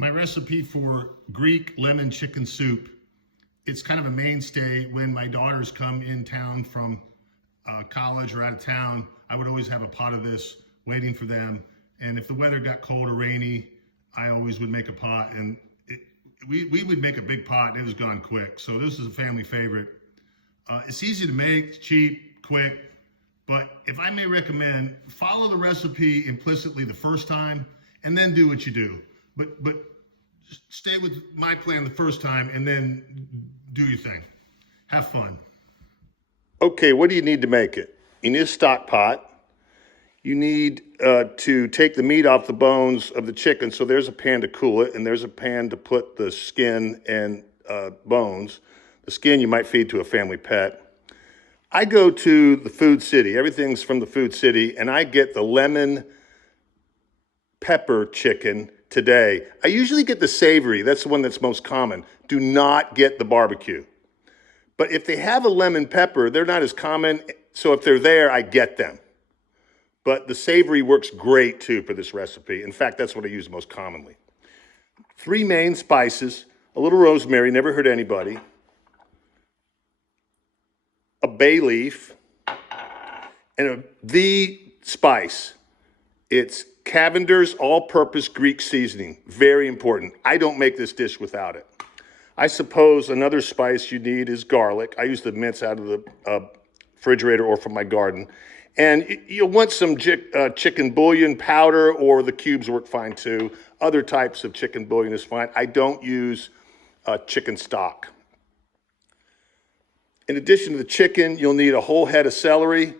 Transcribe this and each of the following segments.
My recipe for Greek lemon chicken soup, it's kind of a mainstay when my daughters come in town from college or out of town. I would always have a pot of this waiting for them. And if the weather got cold or rainy, I always would make a pot, and we would make a big pot and it was gone quick. So this is a family favorite. It's easy to make, cheap, quick, but if I may recommend, follow the recipe implicitly the first time and then do what you do. But stay with my plan the first time and then do your thing. Have fun. Okay, what do you need to make it? You need a stock pot. You need to take the meat off the bones of the chicken. So there's a pan to cool it, and there's a pan to put the skin and bones. The skin you might feed to a family pet. I go to the Food City. Everything's from the Food City, and I get the lemon pepper chicken today. I usually get the savory. That's the one that's most common. Do not get the barbecue. But if they have a lemon pepper, they're not as common. So if they're there, I get them. But the savory works great too for this recipe. In fact, that's what I use most commonly. 3 main spices, a little rosemary, never hurt anybody, a bay leaf, and the spice. It's Cavender's all-purpose Greek seasoning. Very important. I don't make this dish without it. I suppose another spice you need is garlic. I use the mince out of the refrigerator or from my garden. And you'll want some chicken bouillon powder, or the cubes work fine too. Other types of chicken bouillon is fine. I don't use chicken stock. In addition to the chicken, you'll need a whole head of celery,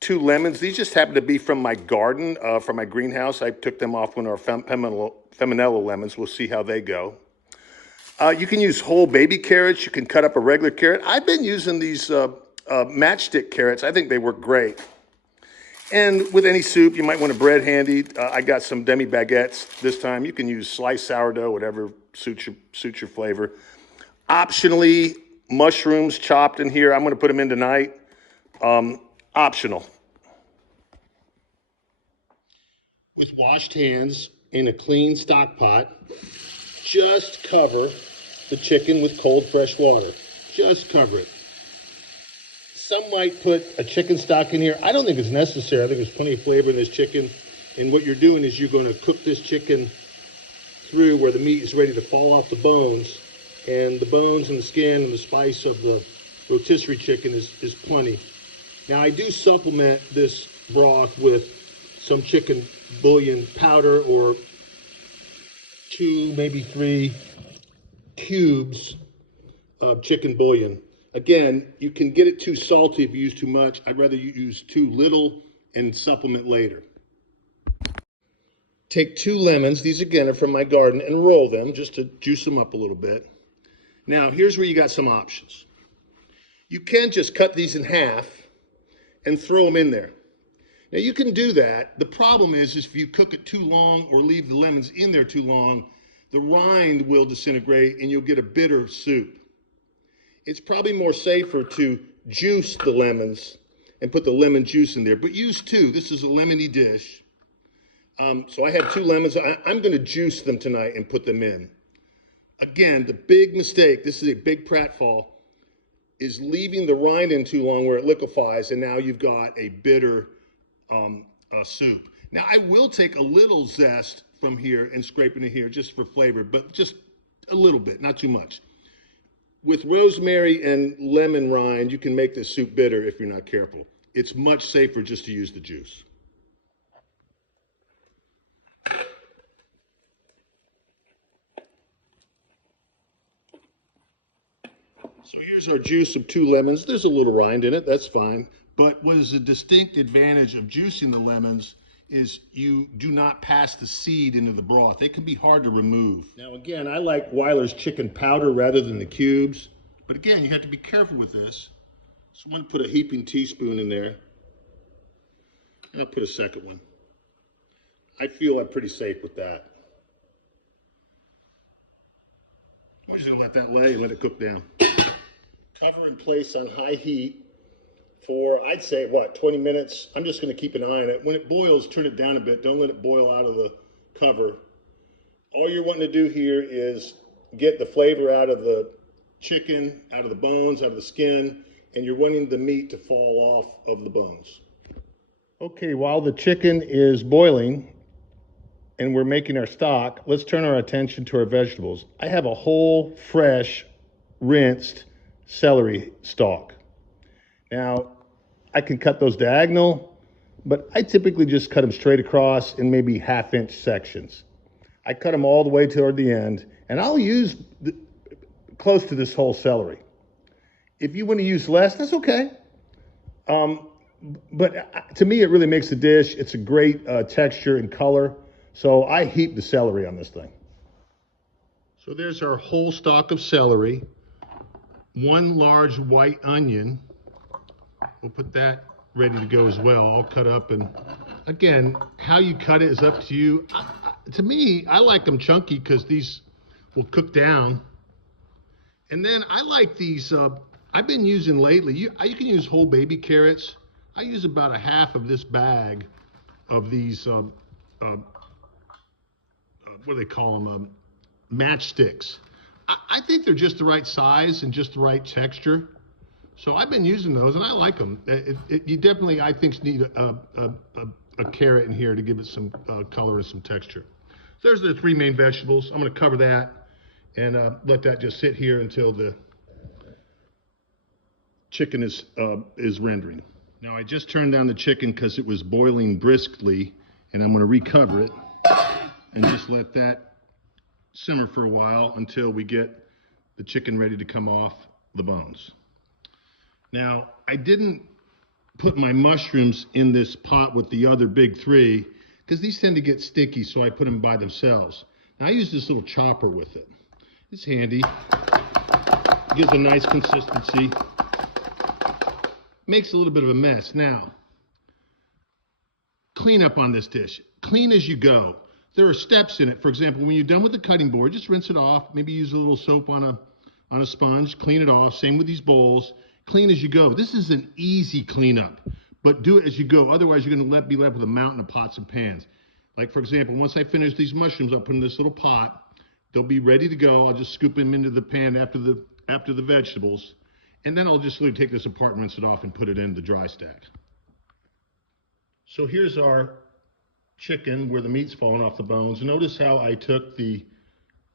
2 lemons. These just happen to be from my garden, from my greenhouse. I took them off when our Feminello lemons. We'll see how they go. You can use whole baby carrots. You can cut up a regular carrot. I've been using these matchstick carrots. I think they work great. And with any soup, you might want a bread handy. I got some demi baguettes this time. You can use sliced sourdough, whatever suits your flavor. Optionally, mushrooms chopped in here. I'm going to put them in tonight. Optional. With washed hands in a clean stock pot, just cover the chicken with cold fresh water. Just cover it. Some might put a chicken stock in here. I don't think it's necessary. I think there's plenty of flavor in this chicken. And what you're doing is you're going to cook this chicken through where the meat is ready to fall off the bones. And the bones and the skin and the spice of the rotisserie chicken is plenty. Now, I do supplement this broth with some chicken bouillon powder, or 2, maybe 3 cubes of chicken bouillon. Again, you can get it too salty if you use too much. I'd rather you use too little and supplement later. Take 2 lemons, these again are from my garden, and roll them just to juice them up a little bit. Now, here's where you got some options. You can just cut these in half and throw them in there. Now, you can do that. The problem is if you cook it too long or leave the lemons in there too long, the rind will disintegrate and you'll get a bitter soup. It's probably more safer to juice the lemons and put the lemon juice in there, but use 2. This is a lemony dish. So I had 2 lemons. I'm going to juice them tonight and put them in. Again, the big mistake, this is a big pratfall, is leaving the rind in too long where it liquefies, and now you've got a bitter soup. Now, I will take a little zest from here and scrape it in here just for flavor, but just a little bit, not too much. With rosemary and lemon rind, you can make this soup bitter if you're not careful. It's much safer just to use the juice. So here's our juice of 2 lemons. There's a little rind in it, that's fine. But what is a distinct advantage of juicing the lemons is you do not pass the seed into the broth. They can be hard to remove. Now again, I like Weiler's chicken powder rather than the cubes. But again, you have to be careful with this. So I'm going to put a heaping teaspoon in there. And I'll put a second one. I feel I'm pretty safe with that. I'm just going to let that lay and let it cook down. Cover and place on high heat for, I'd say, 20 minutes. I'm just going to keep an eye on it. When it boils, turn it down a bit. Don't let it boil out of the cover. All you're wanting to do here is get the flavor out of the chicken, out of the bones, out of the skin, and you're wanting the meat to fall off of the bones. Okay, while the chicken is boiling and we're making our stock, let's turn our attention to our vegetables. I have a whole, fresh, rinsed celery stalk. Now, I can cut those diagonal, but I typically just cut them straight across in maybe half-inch sections. I cut them all the way toward the end, and I'll use close to this whole celery. If you want to use less, that's okay. But to me, it really makes the dish. It's a great texture and color. So I heap the celery on this thing. So there's our whole stalk of celery. One large white onion. We'll put that ready to go as well, all cut up. And again, how you cut it is up to you. To me, I like them chunky because these will cook down. And then I like these, I've been using lately, you can use whole baby carrots. I use about a half of this bag of these, what do they call them, matchsticks. I think they're just the right size and just the right texture. So I've been using those and I like them. You definitely, I think, need a carrot in here to give it some color and some texture. So there's the three main vegetables. I'm gonna cover that and let that just sit here until the chicken is rendering. Now I just turned down the chicken because it was boiling briskly, and I'm gonna recover it and just let that simmer for a while until we get the chicken ready to come off the bones. Now, I didn't put my mushrooms in this pot with the other big three because these tend to get sticky, so I put them by themselves. Now, I use this little chopper with it. It's handy. Gives a nice consistency. Makes a little bit of a mess. Now, clean up on this dish. Clean as you go. There are steps in it. For example, when you're done with the cutting board, just rinse it off. Maybe use a little soap on a sponge. Clean it off. Same with these bowls. Clean as you go. This is an easy cleanup, but do it as you go. Otherwise, you're going to be left with a mountain of pots and pans. Like, for example, once I finish these mushrooms, I'll put them in this little pot. They'll be ready to go. I'll just scoop them into the pan after the vegetables, and then I'll just take this apart and rinse it off and put it in the dry stack. So here's our chicken where the meat's falling off the bones. Notice how I took the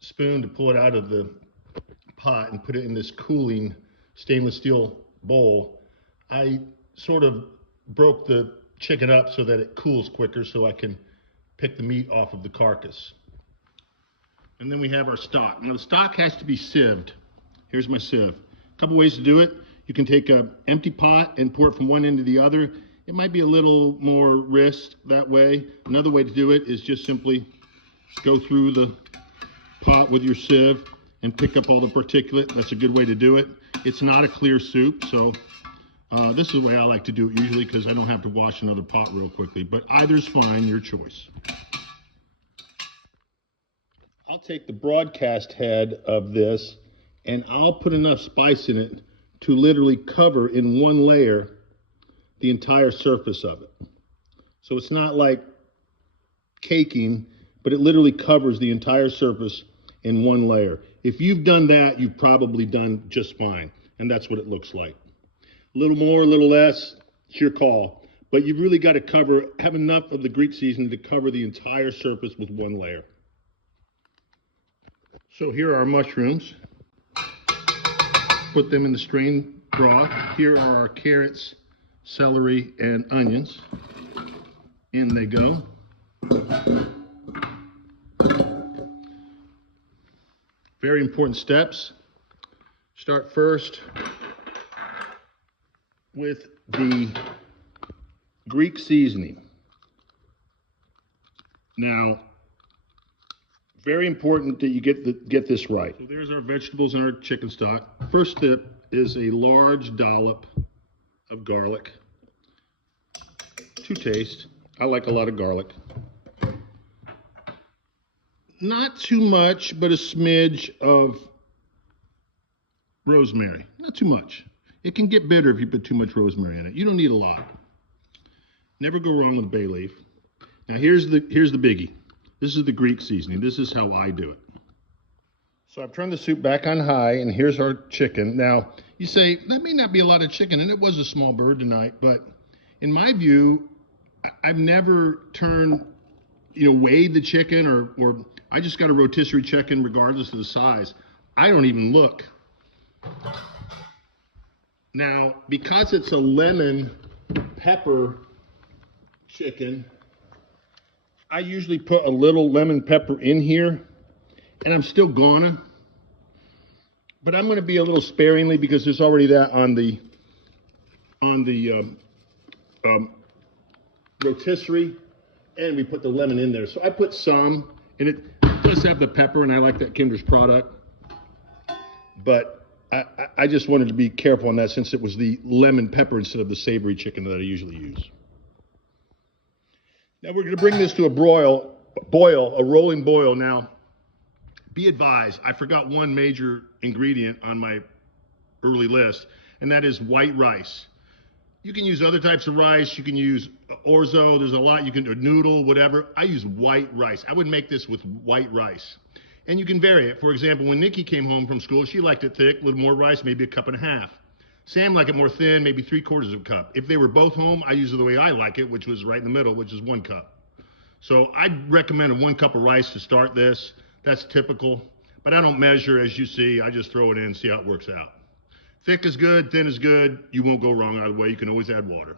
spoon to pull it out of the pot and put it in this cooling stainless steel bowl. I sort of broke the chicken up so that it cools quicker so I can pick the meat off of the carcass. And then we have our stock. Now the stock has to be sieved. Here's my sieve. A couple ways to do it. You can take an empty pot and pour it from one end to the other. It might be a little more risk that way. Another way to do it is just simply go through the pot with your sieve and pick up all the particulate. That's a good way to do it. It's not a clear soup, so this is the way I like to do it usually because I don't have to wash another pot real quickly, but either's fine, your choice. I'll take the broadcast head of this and I'll put enough spice in it to literally cover in one layer the entire surface of it. So it's not like caking, but it literally covers the entire surface in one layer. If you've done that, you've probably done just fine. And that's what it looks like. A little more, a little less, it's your call. But you've really got to have enough of the Greek seasoning to cover the entire surface with one layer. So here are our mushrooms. Put them in the strained broth. Here are our carrots, celery, and onions. In they go. Very important steps. Start first with the Greek seasoning. Now, very important that you get this right. So there's our vegetables and our chicken stock. First step is a large dollop of garlic to taste. I like a lot of garlic. Not too much, but a smidge of rosemary. Not too much. It can get bitter if you put too much rosemary in it. You don't need a lot. Never go wrong with bay leaf. Now here's the biggie. This is the Greek seasoning. This is how I do it. So I've turned the soup back on high, and here's our chicken. Now, you say, that may not be a lot of chicken, and it was a small bird tonight, but in my view, I've never turned, weighed the chicken, or I just got a rotisserie chicken regardless of the size. I don't even look. Now, because it's a lemon pepper chicken, I usually put a little lemon pepper in here, and I'm still gonna, but I'm gonna be a little sparingly because there's already that on the rotisserie, and we put the lemon in there. So I put some, and it does have the pepper, and I like that Kinder's product, but I just wanted to be careful on that since it was the lemon pepper instead of the savory chicken that I usually use. Now we're going to bring this to a rolling boil. Now, be advised, I forgot one major ingredient on my early list, and that is white rice. You can use other types of rice. You can use orzo. There's a lot. You can do noodle, whatever. I use white rice. I would make this with white rice. And you can vary it. For example, when Nikki came home from school, she liked it thick, a little more rice, maybe a cup and a half. Sam liked it more thin, maybe 3/4 of a cup. If they were both home, I use it the way I like it, which was right in the middle, which is 1 cup. So I'd recommend 1 cup of rice to start this. That's typical. But I don't measure, as you see. I just throw it in and see how it works out. Thick is good, thin is good. You won't go wrong either way. You can always add water.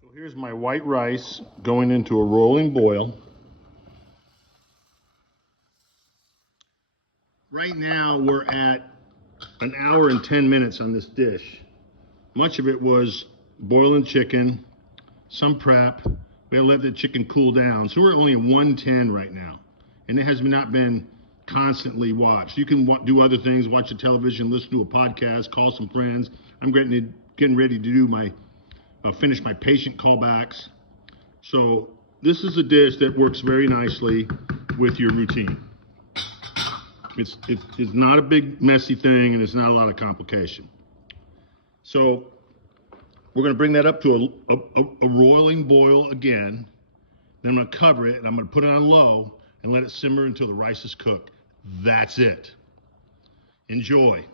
So here's my white rice going into a rolling boil. Right now, we're at 1 hour and 10 minutes on this dish. Much of it was boiling chicken, some prep. We had to let the chicken cool down. So we're only at 110 right now. And it has not been constantly watched. You can do other things, watch the television, listen to a podcast, call some friends. I'm getting ready to do finish my patient callbacks. So this is a dish that works very nicely with your routine. It's not a big messy thing, and it's not a lot of complication. So we're going to bring that up to a roiling boil again. Then I'm going to cover it, and I'm going to put it on low and let it simmer until the rice is cooked. That's it. Enjoy.